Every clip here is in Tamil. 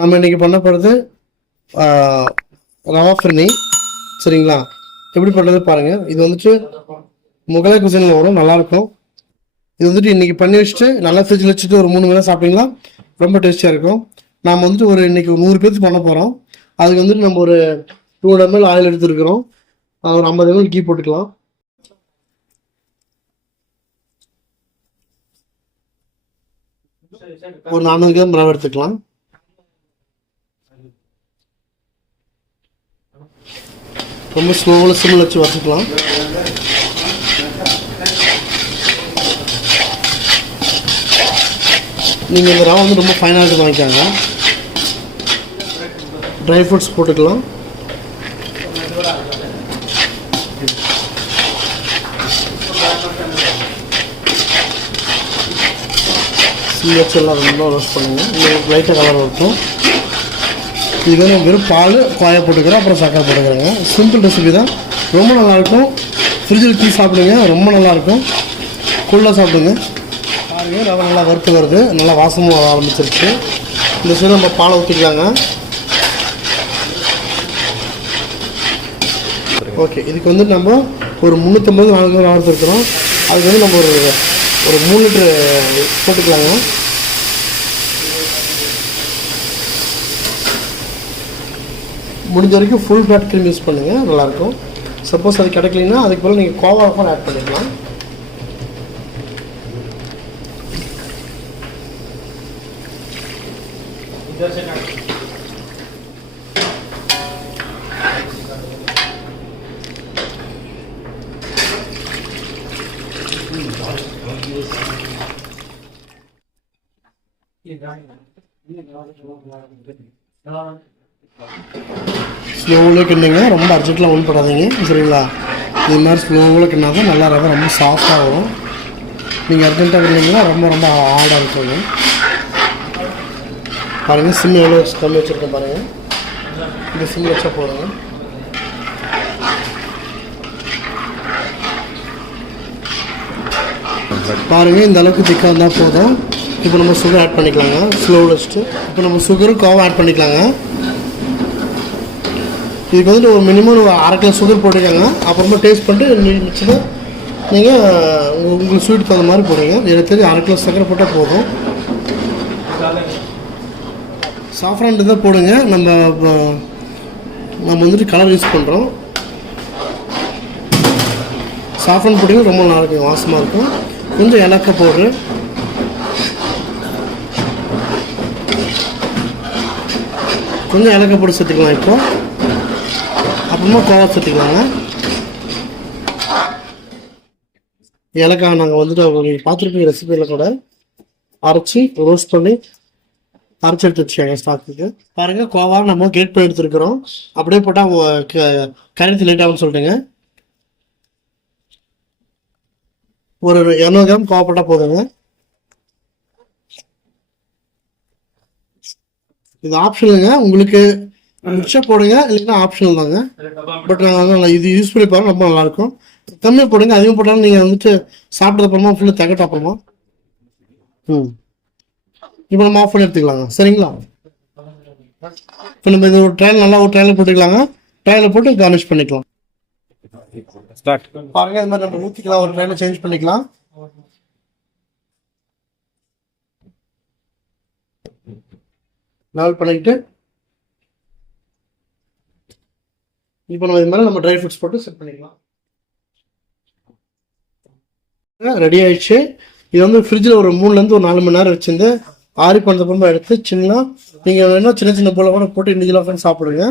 நம்ம இன்றைக்கி பண்ண போகிறது ரவா ஃபிர்னி. சரிங்களா? எப்படி பண்ணுறது பாருங்கள். இது வந்துட்டு முகலாய் குசினில் வரும், நல்லாயிருக்கும். இது வந்துட்டு இன்றைக்கி பண்ணி வச்சுட்டு நல்லா ஃப்ரிட்ஜில் வச்சுட்டு ஒரு 3 மணி நேரம் சாப்பிட்டீங்களா ரொம்ப டேஸ்டியாக இருக்கும். நாம் வந்துட்டு ஒரு இன்றைக்கி 100 பேருக்கு பண்ண போகிறோம். அதுக்கு வந்துட்டு நம்ம ஒரு 200 ml ஆயில் எடுத்துருக்கிறோம். ஒரு 50 ml கீ போட்டுக்கலாம். ஒரு 400 கிராம் ரவை எடுத்துக்கலாம். ரொம்ப ஸ்லோவில் சிம்மில் வச்சு வச்சுக்கலாம். நீங்கள் இந்த ரவை வந்து ரொம்ப ஃபைனாக எடுத்து வாங்கிக்காங்க. ட்ரை ஃப்ரூட்ஸ் போட்டுக்கலாம். சிம் வச்சு எல்லாம் ரொம்ப ரோஸ்ட் பண்ணுங்கள். உங்களுக்கு லைட்டாக கலர் இருக்கும். இது வந்து வெறும் பால் காய போட்டுக்கிறோம், அப்புறம் சக்கரை போட்டுக்கிறேங்க. சிம்பிள் ரெசிபி தான், ரொம்ப நல்லாயிருக்கும். ஃப்ரிட்ஜில் டீ சாப்பிடுங்க, ரொம்ப நல்லாயிருக்கும். கூலாக சாப்பிடுங்க. பாருங்கள், ரவை நல்லா வறுத்து வருது, நல்லா வாசமும் ஆரம்பிச்சிருச்சு. இந்த சைடு நம்ம பாலை ஊற்றிக்கலாங்க. ஓகே, இதுக்கு வந்து நம்ம ஒரு 350-400 ரவை எடுத்துருக்குறோம். அதுக்கு வந்து நம்ம ஒரு 3 லிட்டரு போட்டுக்கலாங்க. முடிஞ்ச வரைக்கும் ஃபுல் ஃபேட் க்ரீம் யூஸ் பண்ணுங்கள், நல்லாயிருக்கும். சப்போஸ் அது கிடைக்கலன்னா அதுக்கு பிறகு நீங்கள் கோவா கூட ஆட் பண்ணிக்கலாம். ஸ்லோவில் கிண்டுங்க, ரொம்ப அர்ஜென்ட்டில் ஒன்றும் போடாதீங்க. சரிங்களா? இது மாதிரி ஸ்லோவில் கிண்டா தான் நல்லா ரவை ரொம்ப சாஃப்டாக வரும். நீங்கள் அர்ஜென்ட்டாக கிண்டிங்கன்னா ரொம்ப ரொம்ப ஹார்டாக இருக்கும். பாருங்கள், சிம் எவ்வளோ கம்மி வச்சுருக்கேன் பாருங்கள். இந்த சிம் வச்சா போடுங்க. பாருங்கள், இந்த அளவுக்கு திக்காக இருந்தால் போதும். இப்போ நம்ம சுகர் ஆட் பண்ணிக்கலாங்க. ஸ்லோவில் வச்சுட்டு இப்போ நம்ம சுகரும் கோவா ஆட் பண்ணிக்கலாங்க. இதுக்கு வந்துட்டு ஒரு மினிமம் ஒரு 1/2 கிலோ சுகர் போட்டுக்கோங்க. அப்புறமா டேஸ்ட் பண்ணிட்டு மிச்சம் நீங்கள் உங்களுக்கு ஸ்வீட் தகுந்த மாதிரி போடுங்க. எனக்கு தெரிஞ்சு 1/2 கிலோ சக்கரை போட்டால் போதும். சாஃப்ரான் தான் போடுங்க. நம்ம வந்துட்டு கலர் யூஸ் பண்ணுறோம். சாஃப்ரான் போட்டிங்கன்னா ரொம்ப நல்லா இருக்கும், வாசமாக இருக்கும். கொஞ்சம் ஏலக்காய் பவுட்ரு, கொஞ்சம் ஏலக்காய் போட்டு சேர்த்துக்கலாம். இப்போ அப்புறமா கோவா சேர்த்துக்கலாங்க. ஏலக்காய் நாங்கள் வந்துட்டு நீங்கள் பார்த்துருப்பீங்க ரெசிபியில் கூட அரைச்சி ரோஸ்ட் பண்ணி அரைச்சி எடுத்து வச்சுக்காங்க ஸ்டாக்குக்கு. பாருங்கள், கோவா நம்ம கிரேட் பண்ணி எடுத்துருக்குறோம். அப்படியே போட்டால் கரைத்து லேட் ஆகும்னு சொல்லிட்டுங்க. ஒரு 200 கிராம் கோவா போட்டால் போதுங்க. இது ஆப்ஷனுங்க, உங்களுக்கு மிச்சம் போடுங்க, இல்லைன்னா ஆப்ஷனல் தாங்க. பட் நாங்கள் இது யூஸ் பண்ணி பாருங்க, ரொம்ப நல்லாயிருக்கும். கம்மியாக போடுங்க, அதிகமாக போட்டாலும் நீங்கள் வந்துட்டு சாப்பிட்டது அப்புறமா ஃபுல்லாக தகட்ட அப்புறமா. இப்போ நம்ம ஆஃப் பண்ணி எடுத்துக்கலாங்க. சரிங்களா? இப்போ நம்ம இது ஒரு ட்ரையல் நல்லா ஒரு ட்ரையல் போட்டுக்கலாங்க. ட்ரையலில் போட்டு கார்னிஷ் பண்ணிக்கலாம். பாருங்க, இது மாதிரி நம்ம ஊற்றிக்கலாம். ஒரு ட்ரையலை சேஞ்ச் பண்ணிக்கலாம். லெவல் பண்ணிக்கிட்டு இப்போ நம்ம இது மாதிரி நம்ம ட்ரை ஃப்ரூட்ஸ் போட்டு செட் பண்ணிக்கலாம். ரெடி ஆயிடுச்சு. இது வந்து ஃப்ரிட்ஜில் ஒரு 3லேருந்து ஒரு 4 மணி நேரம் வச்சுருந்து ஆறி பண்ணதுக்கப்புறமா எடுத்து நீங்கள் வேணால் சின்ன சின்ன போல கூட போட்டு இண்டிவிஜுவலாக பண்ணி சாப்பிடுங்க.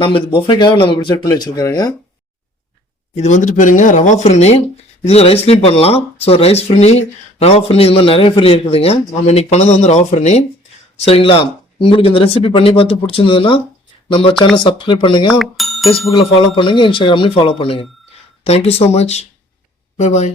நம்ம இது பொஃபேக்காக நம்ம செட் பண்ணி வச்சுருக்காங்க. இது வந்துட்டு பேருங்க ரவா ஃபிர்னி. இதில் ரைஸ்லேயும் பண்ணலாம். ஸோ ரைஸ் ஃபிர்னி, ரவா ஃபிர்னி, இது மாதிரி நிறைய ஃபிர்னி இருக்குதுங்க. நம்ம இன்னைக்கு பண்ணது வந்து ரவா ஃபிர்னி. சரிங்களா? உங்களுக்கு இந்த ரெசிபி பண்ணி பார்த்து பிடிச்சிருந்ததுன்னா நம்ம சேனலை சப்ஸ்கிரைப் பண்ணுங்கள், ஃபேஸ்புக்கில் ஃபாலோ பண்ணுங்கள், இன்ஸ்டாகிராம்லேயும் ஃபாலோ பண்ணுங்கள். Thank you so much. Bye bye.